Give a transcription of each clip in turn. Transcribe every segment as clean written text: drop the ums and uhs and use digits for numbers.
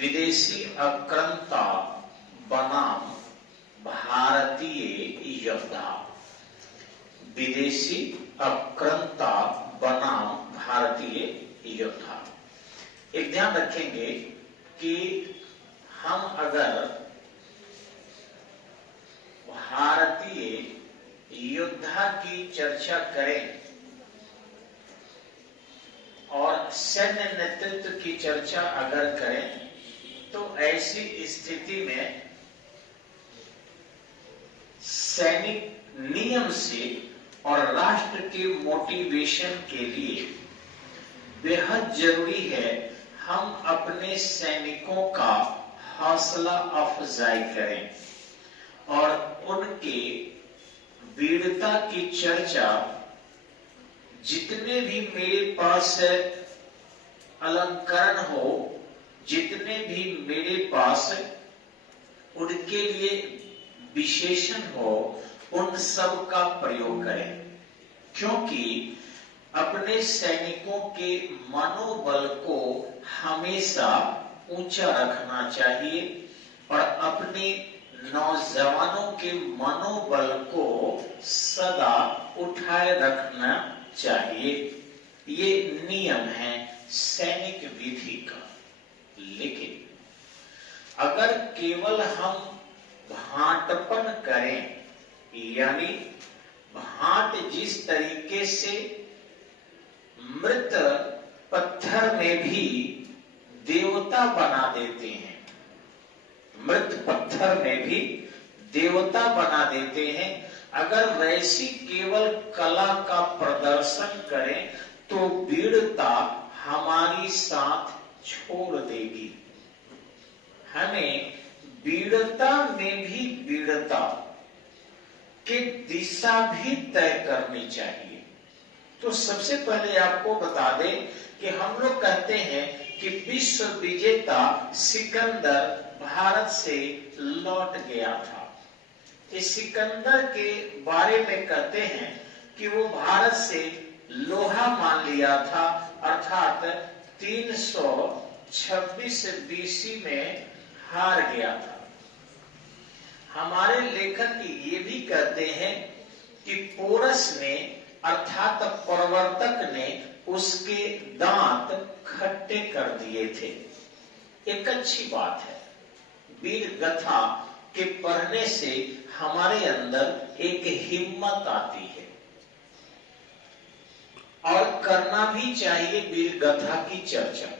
विदेशी आक्रांता बनाम भारतीय योद्धा। विदेशी आक्रांता बनाम भारतीय योद्धा। एक ध्यान रखेंगे कि हम अगर भारतीय योद्धा की चर्चा करें और सैन्य नेतृत्व की चर्चा अगर करें तो ऐसी स्थिति में सैनिक नियम से और राष्ट्र के मोटिवेशन के लिए बेहद जरूरी है हम अपने सैनिकों का हौसला अफजाई करें और उनके वीरता की चर्चा जितने भी मेरे पास अलंकरण हो, जितने भी मेरे पास उनके लिए विशेषण हो, उन सब का प्रयोग करें, क्योंकि अपने सैनिकों के मनोबल को हमेशा ऊंचा रखना चाहिए और अपने नौजवानों के मनोबल को सदा उठाए रखना चाहिए। ये नियम है सैनिक विधि का। लेकिन अगर केवल हम भांटपन करें, यानी भांट जिस तरीके से मृत पत्थर में भी देवता बना देते हैं, मृत पत्थर में भी देवता बना देते हैं, अगर वैसी केवल कला का प्रदर्शन करें तो वीरता हमारी साथ छोड़ देगी। हमें वीरता में भी वीरता की दिशा भी तय करनी चाहिए। तो सबसे पहले आपको बता दें कि हम लोग कहते हैं कि विश्व विजेता सिकंदर भारत से लौट गया था। इस सिकंदर के बारे में कहते हैं कि वो भारत से लोहा मान लिया था, अर्थात 326 बीसी में हार गया था। हमारे लेखक ये भी कहते हैं कि पोरस ने अर्थात प्रवर्तक ने उसके दांत खट्टे कर दिए थे। एक अच्छी बात है, वीर गाथा के पढ़ने से हमारे अंदर एक हिम्मत आती है और करना भी चाहिए वीर गाथा की चर्चा।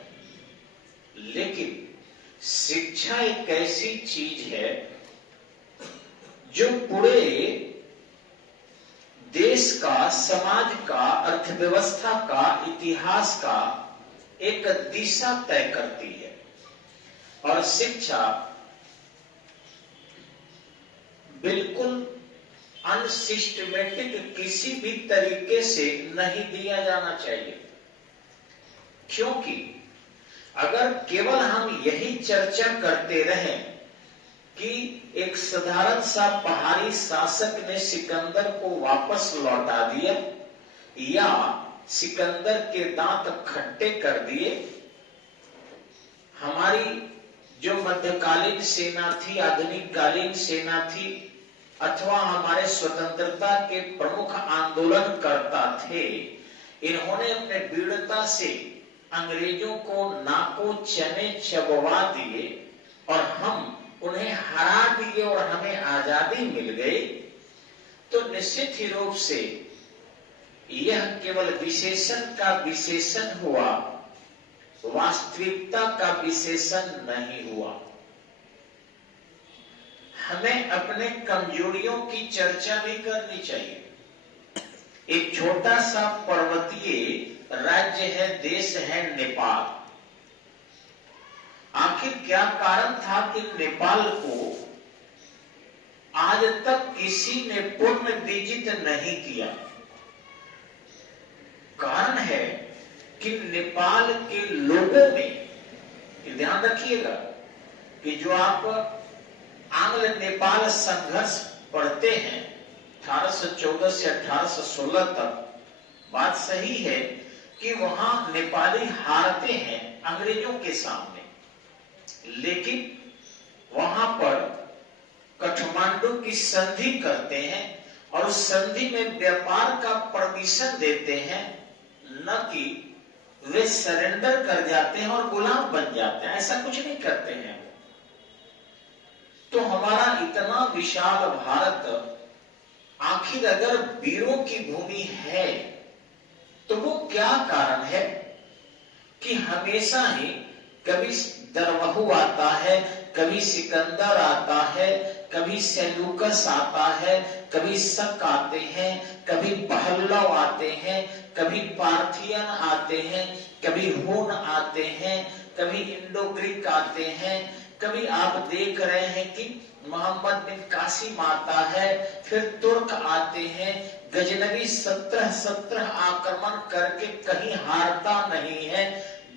लेकिन शिक्षा एक ऐसी चीज है जो पूरे देश का, समाज का, अर्थव्यवस्था का, इतिहास का एक दिशा तय करती है। और शिक्षा बिल्कुल अनसिस्टमेटिक किसी भी तरीके से नहीं दिया जाना चाहिए, क्योंकि अगर केवल हम यही चर्चा करते रहें कि एक साधारण सा पहाड़ी शासक ने सिकंदर को वापस लौटा दिया या सिकंदर के दांत खट्टे कर दिए, हमारी जो मध्यकालीन सेना थी, आधुनिक कालीन सेना थी, अथवा हमारे स्वतंत्रता के प्रमुख आंदोलनकर्ता थे, इन्होंने अपने वीरता से अंग्रेजों को नाको चने चबवा दिए और हम उन्हें हरा दिए और हमें आजादी मिल गई, तो निश्चित ही रूप से यह केवल विशेषण का विशेषण हुआ, वास्तविकता का विशेषण नहीं हुआ। हमें अपने कमजोरियों की चर्चा भी करनी चाहिए। एक छोटा सा पर्वतीय राज्य है, देश है नेपाल। आखिर क्या कारण था कि नेपाल को आज तक किसी ने पूर्ण विजित नहीं किया? कारण है कि नेपाल के लोगों में, ध्यान रखिएगा कि जो आप आंग्ल नेपाल संघर्ष पढ़ते हैं 1814 से 1816 तक, बात सही है कि वहां नेपाली हारते हैं अंग्रेजों के सामने, लेकिन वहां पर काठमांडू की संधि करते हैं और उस संधि में व्यापार का परमिशन देते हैं, न कि वे सरेंडर कर जाते हैं और गुलाम बन जाते हैं। ऐसा कुछ नहीं करते हैं। तो हमारा इतना विशाल भारत आखिर अगर वीरों की भूमि है तो वो क्या कारण है कि हमेशा ही कभी दरवहु आता है, कभी सिकंदर आता है, कभी सेलूकस आता है, कभी शक आते हैं, कभी पहल्लव आते हैं, कभी पार्थियन आते हैं, कभी हुन आते हैं, कभी इंडो ग्रीक आते हैं, कभी आप देख रहे हैं कि मोहम्मद बिन कासिम आता है, फिर तुर्क आते हैं। गजनवी 17 आक्रमण करके कहीं हारता नहीं है।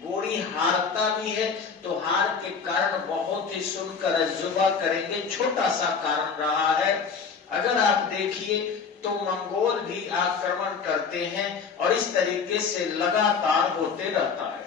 गोरी हारता भी है तो हार के कारण बहुत ही सुनकर अजुबा करेंगे, छोटा सा कारण रहा है। अगर आप देखिए तो मंगोल भी आक्रमण करते हैं और इस तरीके से लगातार होते रहता है।